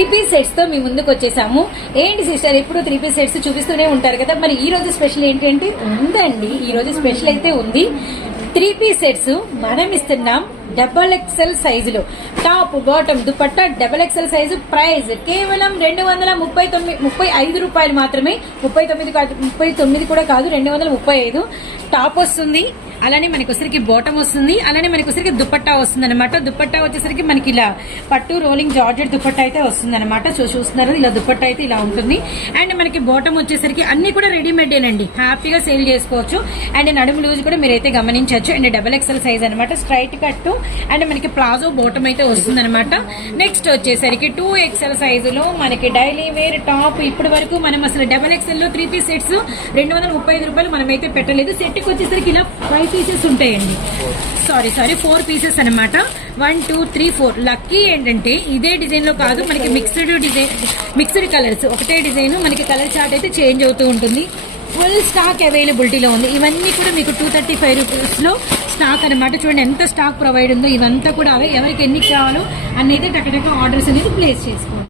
3 piece sets తో మీ ముందుకు వచ్చేసాము. ఏంటి సిస్టర్ ఎప్పుడు 3 పీస్ సెట్స్ చూపిస్తూనే ఉంటారు కదా, మరి ఈ రోజు స్పెషల్ ఏంటంటే ఉందండి. ఈ రోజు స్పెషల్ అయితే ఉంది. 3 పీస్ సెట్స్ మనం ఇస్తున్నాం XXL సైజులో. Top bottom dupatta XXL size. Price కేవలం 235 రూపాయలు మాత్రమే. 39 కూడా కాదు, 235. టాప్ వస్తుంది, అలానే మనకి వచ్చరికి బాటమ్ వస్తుంది, అలానే మనకి వచ్చరికి దుపట్టా వస్తుంది అనమాట. దుపట్టా వచ్చేసరికి మనకి ఇలా పట్టు రోలింగ్ జార్జెట్ దుపట్టా అయితే వస్తుంది అనమాట. చూస్తున్నారు, ఇలా దుపట్టా అయితే ఇలా ఉంటుంది. అండ్ మనకి బాటమ్ వచ్చేసరికి అన్ని కూడా రెడీమేడ్ ఏనండి, హ్యాపీగా సేల్ చేసుకోవచ్చు. అండ్ నడుము లూజ్ కూడా మీరైతే గమనించవచ్చు. అండ్ XXL సైజ్ అనమాట, స్ట్రైట్ కట్. అండ్ మనకి ప్లాజో బాటమ్ అయితే వస్తుంది అనమాట. నెక్స్ట్ వచ్చేసరికి 2XL సైజులో మనకి డైలీ వేర్ టాప్. ఇప్పటి వరకు మనం అసలు XXL లో 3 పీస్ సెట్స్ 235 రూపాయలు మనమైతే పెట్టలేదు. సెట్ కి వచ్చేసరికి ఇలా 5 పీసెస్ ఉంటాయండి. సారీ 4 పీసెస్ అనమాట. 1 2 3 4. లక్కీ ఏంటంటే ఇదే డిజైన్ లో కాదు, మనకి మిక్స్డ్ కలర్స్. ఒకటే డిజైన్, మనకి కలర్ చార్ట్ అయితే చేంజ్ అవుతూ ఉంటుంది. ఫుల్ స్టాక్ అవైలబిలిటీలో ఉంది. ఇవన్నీ కూడా మీకు 235 రూపీస్ లో స్టాక్ అనమాట. చూడండి ఎంత స్టాక్ ప్రొవైడ్ ఉందో. ఇవంతా కూడా ఎవరికి ఎన్ని కావాలో అన్ని అయితే టక్కటక్క ఆర్డర్స్ అనేది ప్లేస్ చేసుకోండి.